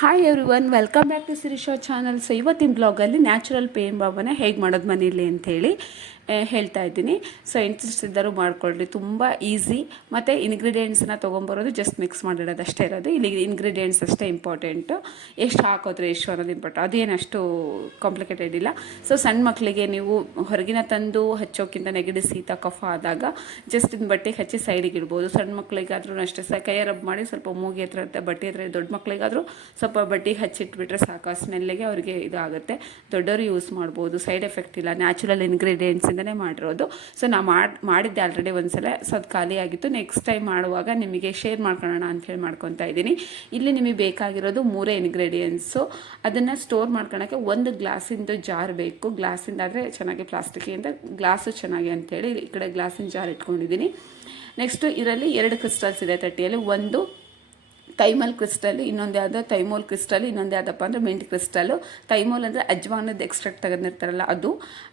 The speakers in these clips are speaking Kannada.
Hi everyone, welcome back to Sirisho channel. So ಇವತ್ತಿನ ಬ್ಲಾಗಲ್ಲಿ ನ್ಯಾಚುರಲ್ ಪೇನ್ ಬಾಬಾನ ಹೇಗೆ ಮಾಡೋದು ಮನೇಲಿ ಅಂಥೇಳಿ ಹೇಳ್ತಾ ಇದ್ದೀನಿ. ಸೊ ಇಂಟ್ರೆಸ್ಟ್ ಇದ್ದರೂ ಮಾಡ್ಕೊಳ್ಳಿ, ತುಂಬ ಈಸಿ. ಮತ್ತು ಇಂಗ್ರೀಡಿಯೆಂಟ್ಸನ್ನ ತೊಗೊಂಬರೋದು, ಜಸ್ಟ್ ಮಿಕ್ಸ್ ಮಾಡಿಡೋದು ಅಷ್ಟೇ ಇರೋದು. ಇಲ್ಲಿ ಇಂಗ್ರೀಡಿಯೆಂಟ್ಸ್ ಅಷ್ಟೇ ಇಂಪಾರ್ಟೆಂಟು, ಎಷ್ಟು ಹಾಕೋದ್ರೆ ಎಷ್ಟು ಅನ್ನೋದು ಇಂಪಾರ್ಟೆಂಟ್, ಅದೇನು ಅಷ್ಟು ಕಾಂಪ್ಲಿಕೇಟೆಡ್ ಇಲ್ಲ. ಸೊ ಸಣ್ಣ ಮಕ್ಕಳಿಗೆ ನೀವು ಹೊರಗಿನ ತಂದು ಹಚ್ಚೋಕ್ಕಿಂತ ನೆಗಡಿ ಶೀತ ಕಫ ಆದಾಗ ಜಸ್ಟ್ ಇನ್ನು ಬಟ್ಟೆಗೆ ಹಚ್ಚಿ ಸೈಡಿಗೆ ಇಡ್ಬೋದು. ಸಣ್ಣ ಮಕ್ಕಳಿಗಾದ್ರೂ ಅಷ್ಟೇ ಕೈ ರಬ್ ಮಾಡಿ ಸ್ವಲ್ಪ ಮೂಗಿ ಹತ್ರ ಇರುತ್ತೆ, ಬಟ್ಟೆ ಹತ್ರ. ದೊಡ್ಡ ಮಕ್ಕಳಿಗಾದರೂ ಸ್ವಲ್ಪ ಬಟ್ಟೆಗೆ ಹಚ್ಚಿಟ್ಬಿಟ್ರೆ ಸಾಕು, ಆ ಸ್ಮೆಲ್ಗೆ ಅವರಿಗೆ ಇದಾಗುತ್ತೆ. ದೊಡ್ಡವರು ಯೂಸ್ ಮಾಡ್ಬೋದು, ಸೈಡ್ ಎಫೆಕ್ಟ್ ಇಲ್ಲ, ನ್ಯಾಚುರಲ್ ಇಂಗ್ರೀಡಿಯೆಂಟ್ಸಿಂದನೇ ಮಾಡಿರೋದು. ಸೊ ನಾ ಮಾಡಿದ್ದೆ ಆಲ್ರೆಡಿ ಒಂದ್ಸಲ, ಸೊ ಅದು ಖಾಲಿ ಆಗಿತ್ತು. ನೆಕ್ಸ್ಟ್ ಟೈಮ್ ಮಾಡುವಾಗ ನಿಮಗೆ ಶೇರ್ ಮಾಡ್ಕೊಳ್ಳೋಣ ಅಂಥೇಳಿ ಮಾಡ್ಕೊತಾ ಇದ್ದೀನಿ. ಇಲ್ಲಿ ನಿಮಗೆ ಬೇಕಾಗಿರೋದು 3 ಇಂಗ್ರೀಡಿಯೆಂಟ್ಸು. ಅದನ್ನು ಸ್ಟೋರ್ ಮಾಡ್ಕೊಳ್ಳೋಕ್ಕೆ ಒಂದು ಗ್ಲಾಸಿಂದು ಜಾರ್ ಬೇಕು. ಗ್ಲಾಸಿಂದ ಆದರೆ ಚೆನ್ನಾಗಿ, ಪ್ಲಾಸ್ಟಿಕ್ಕಿಂದ ಗ್ಲಾಸು ಚೆನ್ನಾಗಿ ಅಂಥೇಳಿ ಈ ಕಡೆ ಗ್ಲಾಸಿನ ಜಾರ್ ಇಟ್ಕೊಂಡಿದ್ದೀನಿ. ನೆಕ್ಸ್ಟು ಇದರಲ್ಲಿ 2 ಕ್ರಿಸ್ಟಲ್ಸ್ ಇದೆ ತಟ್ಟಿಯಲ್ಲಿ. ಒಂದು ಥೈಮಲ್ ಕ್ರಿಸ್ಟಲ್, ಇನ್ನೊಂದು ಯಾವುದೋ ಥೈಮೋಲ್ ಕ್ರಿಸ್ಟಲ್, ಇನ್ನೊಂದು ಯಾವುದಪ್ಪ ಅಂದರೆ ಮಿಂಟ್ ಕ್ರಿಸ್ಟಲ್ಲು. ಥೈಮೋಲ್ ಅಂದರೆ ಅಜ್ವಾನದ ಎಕ್ಸ್ಟ್ರಾಕ್ಟ್ ತೆಗೆದಿರ್ತಾರಲ್ಲ ಅದು.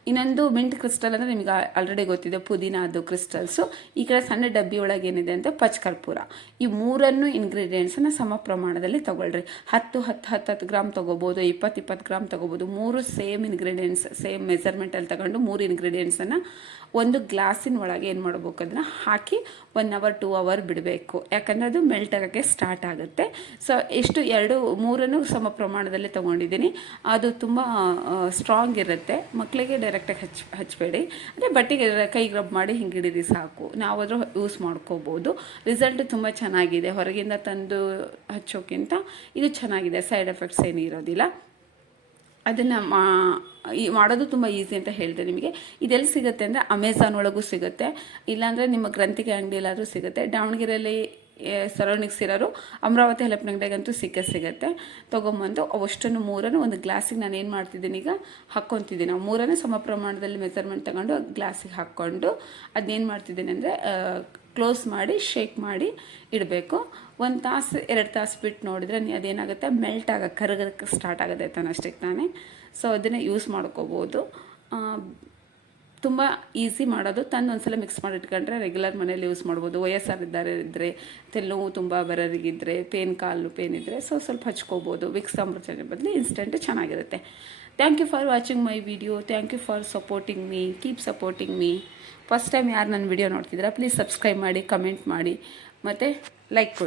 ಇನ್ನೊಂದು ಮಿಂಟ್ ಕ್ರಿಸ್ಟಲ್ ಅಂದರೆ ನಿಮಗೆ ಆಲ್ರೆಡಿ ಗೊತ್ತಿದೆ, ಪುದೀನ ಅದು ಕ್ರಿಸ್ಟಲ್ಸು. ಈ ಕಡೆ ಸಣ್ಣ ಡಬ್ಬಿ ಒಳಗೆ ಏನಿದೆ ಅಂತ ಪಚ್ಕರ್ಪೂರ. ಈ 3 ಇಂಗ್ರೀಡಿಯೆಂಟ್ಸನ್ನು ಸಮ ಪ್ರಮಾಣದಲ್ಲಿ ತೊಗೊಳ್ರಿ. 10 ಗ್ರಾಮ್ ತೊಗೋಬೋದು, 20 ಗ್ರಾಮ್ ತೊಗೋಬೋದು. 3 ಸೇಮ್ ಇಂಗ್ರೀಡಿಯೆಂಟ್ಸ್, ಸೇಮ್ ಮೆಜರ್ಮೆಂಟಲ್ಲಿ ತಗೊಂಡು 3 ಇಂಗ್ರೀಡಿಯೆಂಟ್ಸನ್ನು ಒಂದು ಗ್ಲಾಸಿನ ಒಳಗೆ ಏನು ಮಾಡಬೇಕು, ಅದನ್ನು ಹಾಕಿ 1 ಅವರ್ 2 ಅವರ್ ಬಿಡಬೇಕು. ಯಾಕಂದರೆ ಅದು ಮೆಲ್ಟ್ ಆಗೋಕ್ಕೆ ಸ್ಟಾರ್ಟ್ ಆಗುತ್ತೆ. ಸೊ ಎಷ್ಟು 3 ಸಮ ಪ್ರಮಾಣದಲ್ಲಿ ತೊಗೊಂಡಿದ್ದೀನಿ. ಅದು ತುಂಬ ಸ್ಟ್ರಾಂಗ್ ಇರುತ್ತೆ. ಮಕ್ಕಳಿಗೆ ಡೈರೆಕ್ಟಾಗಿ ಹಚ್ಚಬೇಡಿ, ಅಂದರೆ ಬಟ್ಟೆಗೆ ಕೈಗೆ ರಬ್ ಮಾಡಿ ಹಿಂಗೆ ಹಿಡಿದು ಸಾಕು. ನಾವಾದರೂ ಯೂಸ್ ಮಾಡ್ಕೋಬೋದು. ರಿಸಲ್ಟ್ ತುಂಬ ಚೆನ್ನಾಗಿದೆ. ಹೊರಗಿಂದ ತಂದು ಹಚ್ಚೋಕ್ಕಿಂತ ಇದು ಚೆನ್ನಾಗಿದೆ, ಸೈಡ್ ಎಫೆಕ್ಟ್ಸ್ ಏನೂ ಇರೋದಿಲ್ಲ. ಅದನ್ನು ಮಾಡೋದು ತುಂಬ ಈಸಿ ಅಂತ ಹೇಳಿದೆ ನಿಮಗೆ. ಇದೆಲ್ಲಿ ಸಿಗುತ್ತೆ ಅಂದರೆ ಅಮೆಝಾನ್ ಒಳಗೂ ಸಿಗುತ್ತೆ, ಇಲ್ಲಾಂದರೆ ನಿಮ್ಮ ಗ್ರಂಥಿಗೆ ಅಂಗಡಿಯಲ್ಲಾದರೂ ಸಿಗುತ್ತೆ. ದಾವಣಗೆರೆಯಲ್ಲಿ ಸರೌಂಡಿಂಗ್ಸ್ ಇರೋರು ಅಮರಾವತಿ ಹಲಪನಂಗಡಿಗಂತೂ ಸಿಗುತ್ತೆ. ತೊಗೊಂಬಂದು ಅವಷ್ಟನ್ನು 3 ಒಂದು ಗ್ಲಾಸಿಗೆ ನಾನು ಏನು ಮಾಡ್ತಿದ್ದೀನಿ, ಈಗ ಹಾಕ್ಕೊತಿದ್ದೀನಿ. ನಾವು 3 ಸಮ ಪ್ರಮಾಣದಲ್ಲಿ ಮೆಜರ್ಮೆಂಟ್ ತಗೊಂಡು ಗ್ಲಾಸಿಗೆ ಹಾಕ್ಕೊಂಡು ಅದನ್ನೇನು ಮಾಡ್ತಿದ್ದೀನಿ ಅಂದರೆ ಕ್ಲೋಸ್ ಮಾಡಿ ಶೇಕ್ ಮಾಡಿ ಇಡಬೇಕು. 1 ತಾಸು 2 ತಾಸು ಬಿಟ್ಟು ನೋಡಿದರೆ ಅದೇನಾಗುತ್ತೆ, ಮೆಲ್ಟ್ ಆಗೋಕ್ಕೆ ಕರಗೋಕ್ಕೆ ಸ್ಟಾರ್ಟ್ ಆಗುತ್ತೆ ತಾನಷ್ಟಕ್ಕೆ ತಾನೇ. ಸೊ ಅದನ್ನೇ ಯೂಸ್ ಮಾಡ್ಕೋಬೋದು. ತುಂಬ ಈಸಿ ಮಾಡೋದು. ತಂದು ಒಂದ್ಸಲ ಮಿಕ್ಸ್ ಮಾಡಿ ಇಟ್ಕೊಂಡ್ರೆ ರೆಗ್ಯುಲರ್ ಮನೇಲಿ ಯೂಸ್ ಮಾಡ್ಬೋದು. ವಯಸ್ಸಾಗಿದ್ದಾರೆ ಇದ್ದರೆ, ತೆಲ್ಲುವು ತುಂಬ ಬರೋರಿಗಿದ್ದರೆ, ಕಾಲು ಪೇನ್ ಇದ್ದರೆ ಸ್ವಲ್ಪ ಹಚ್ಕೋಬೋದು. ವಿಕ್ಸ್ ಅಮೃತ ಬದಲು ಇನ್ಸ್ಟೆಂಟ್ ಚೆನ್ನಾಗಿರುತ್ತೆ. Thank you for watching my video. Thank you for supporting me. Keep supporting me. First time ಯಾರು ನನ್ನ ವಿಡಿಯೋ ನೋಡ್ತಿದ್ದೀರಾ, ಪ್ಲೀಸ್ ಸಬ್ಸ್ಕ್ರೈಬ್ ಮಾಡಿ, ಕಮೆಂಟ್ ಮಾಡಿ, ಮತ್ತು ಲೈಕ್ ಕೊಡಿ.